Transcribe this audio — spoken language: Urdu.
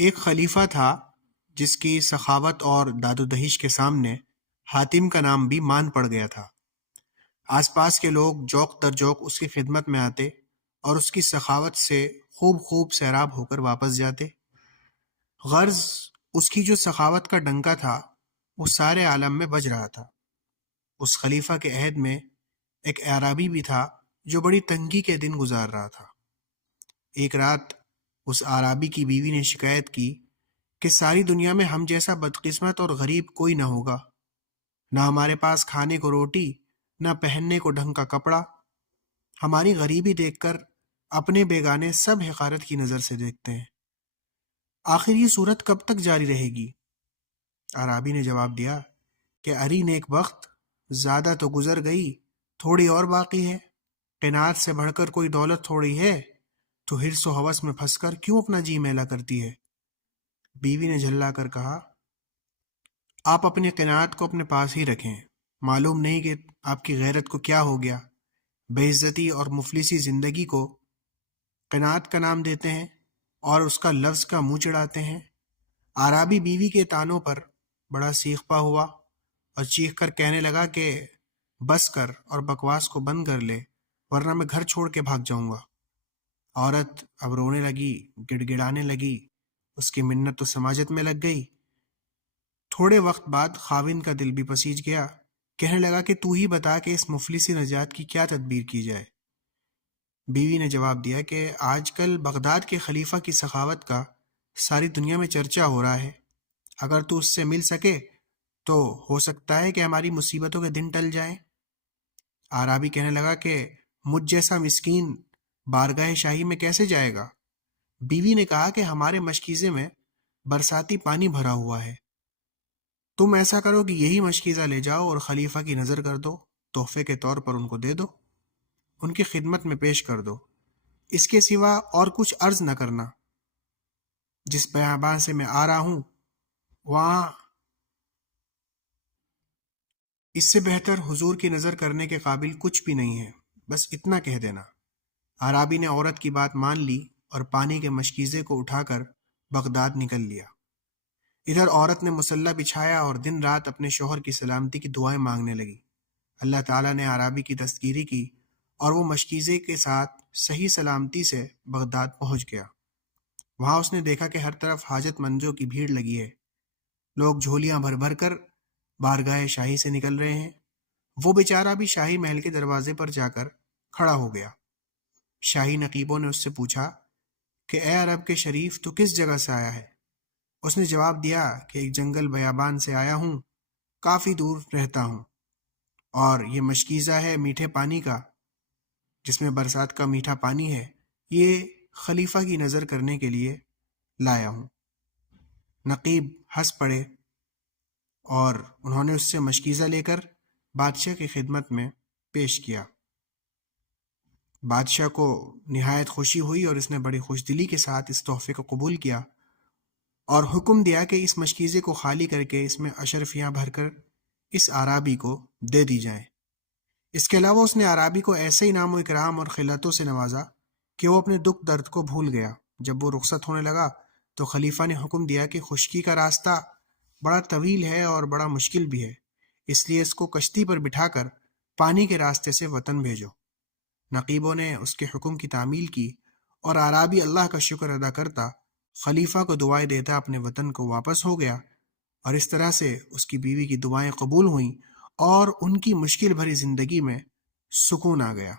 ایک خلیفہ تھا جس کی سخاوت اور داد و دہیش کے سامنے حاتم کا نام بھی مان پڑ گیا تھا۔ آس پاس کے لوگ جوق در جوق اس کی خدمت میں آتے اور اس کی سخاوت سے خوب سیراب ہو کر واپس جاتے۔ غرض اس کی جو سخاوت کا ڈنکا تھا وہ سارے عالم میں بج رہا تھا۔ اس خلیفہ کے عہد میں ایک اعرابی بھی تھا جو بڑی تنگی کے دن گزار رہا تھا۔ ایک رات اس اعرابی کی بیوی نے شکایت کی کہ ساری دنیا میں ہم جیسا بدقسمت اور غریب کوئی نہ ہوگا، نہ ہمارے پاس کھانے کو روٹی، نہ پہننے کو ڈھنگ کا کپڑا۔ ہماری غریبی دیکھ کر اپنے بیگانے سب حقارت کی نظر سے دیکھتے ہیں۔ آخر یہ صورت کب تک جاری رہے گی؟ اعرابی نے جواب دیا کہ اری نیک بخت، زیادہ تو گزر گئی، تھوڑی اور باقی ہے۔ قناعت سے بڑھ کر کوئی دولت تھوڑی ہے، تو حرص و ہوس میں پھنس کر کیوں اپنا جی میلا کرتی ہے؟ بیوی نے جھلا کر کہا، آپ اپنی قناعت کو اپنے پاس ہی رکھیں، معلوم نہیں کہ آپ کی غیرت کو کیا ہو گیا، بے عزتی اور مفلسی زندگی کو قناعت کا نام دیتے ہیں اور اس کا لفظ کا منہ چڑھاتے ہیں۔ اعرابی بیوی کے طعنوں پر بڑا سیخپا ہوا اور چیخ کر کہنے لگا کہ بس کر اور بکواس کو بند کر لے، ورنہ میں گھر چھوڑ کے بھاگ جاؤں گا۔ عورت اب رونے لگی، گڑ گڑانے لگی، اس کی منت تو سماجت میں لگ گئی۔ تھوڑے وقت بعد خاوند کا دل بھی پسیج گیا، کہنے لگا کہ تو ہی بتا کہ اس مفلسی نجات کی کیا تدبیر کی جائے۔ بیوی نے جواب دیا کہ آج کل بغداد کے خلیفہ کی سخاوت کا ساری دنیا میں چرچا ہو رہا ہے، اگر تو اس سے مل سکے تو ہو سکتا ہے کہ ہماری مصیبتوں کے دن ٹل جائیں۔ اعرابی کہنے لگا کہ مجھ جیسا مسکین بارگاہ شاہی میں کیسے جائے گا؟ بیوی نے کہا کہ ہمارے مشکیزے میں برساتی پانی بھرا ہوا ہے، تم ایسا کرو کہ یہی مشکیزہ لے جاؤ اور خلیفہ کی نظر کر دو، تحفے کے طور پر ان کو دے دو، ان کی خدمت میں پیش کر دو، اس کے سوا اور کچھ عرض نہ کرنا۔ جس بیابان سے میں آ رہا ہوں وہاں اس سے بہتر حضور کی نظر کرنے کے قابل کچھ بھی نہیں ہے، بس اتنا کہہ دینا۔ اعرابی نے عورت کی بات مان لی اور پانی کے مشکیزے کو اٹھا کر بغداد نکل لیا۔ ادھر عورت نے مصلی بچھایا اور دن رات اپنے شوہر کی سلامتی کی دعائیں مانگنے لگی۔ اللہ تعالیٰ نے اعرابی کی دستگیری کی اور وہ مشکیزے کے ساتھ صحیح سلامتی سے بغداد پہنچ گیا۔ وہاں اس نے دیکھا کہ ہر طرف حاجت مندوں کی بھیڑ لگی ہے، لوگ جھولیاں بھر بھر کر بارگاہ شاہی سے نکل رہے ہیں۔ وہ بیچارہ بھی شاہی محل کے دروازے پر جا کر کھڑا ہو گیا۔ شاہی نقیبوں نے اس سے پوچھا کہ اے عرب کے شریف، تو کس جگہ سے آیا ہے؟ اس نے جواب دیا کہ ایک جنگل بیابان سے آیا ہوں، کافی دور رہتا ہوں، اور یہ مشکیزہ ہے میٹھے پانی کا، جس میں برسات کا میٹھا پانی ہے، یہ خلیفہ کی نظر کرنے کے لیے لایا ہوں۔ نقیب ہنس پڑے اور انہوں نے اس سے مشکیزہ لے کر بادشاہ کی خدمت میں پیش کیا۔ بادشاہ کو نہایت خوشی ہوئی اور اس نے بڑی خوش دلی کے ساتھ اس تحفے کو قبول کیا اور حکم دیا کہ اس مشکیزے کو خالی کر کے اس میں اشرفیاں بھر کر اس اعرابی کو دے دی جائیں۔ اس کے علاوہ اس نے اعرابی کو ایسے انعام و اکرام اور خلعتوں سے نوازا کہ وہ اپنے دکھ درد کو بھول گیا۔ جب وہ رخصت ہونے لگا تو خلیفہ نے حکم دیا کہ خشکی کا راستہ بڑا طویل ہے اور بڑا مشکل بھی ہے، اس لیے اس کو کشتی پر بٹھا کر پانی کے راستے سے وطن بھیجو۔ نقیبوں نے اس کے حکم کی تعمیل کی اور اعرابی اللہ کا شکر ادا کرتا، خلیفہ کو دعائیں دیتا اپنے وطن کو واپس ہو گیا، اور اس طرح سے اس کی بیوی کی دعائیں قبول ہوئیں اور ان کی مشکل بھری زندگی میں سکون آ گیا۔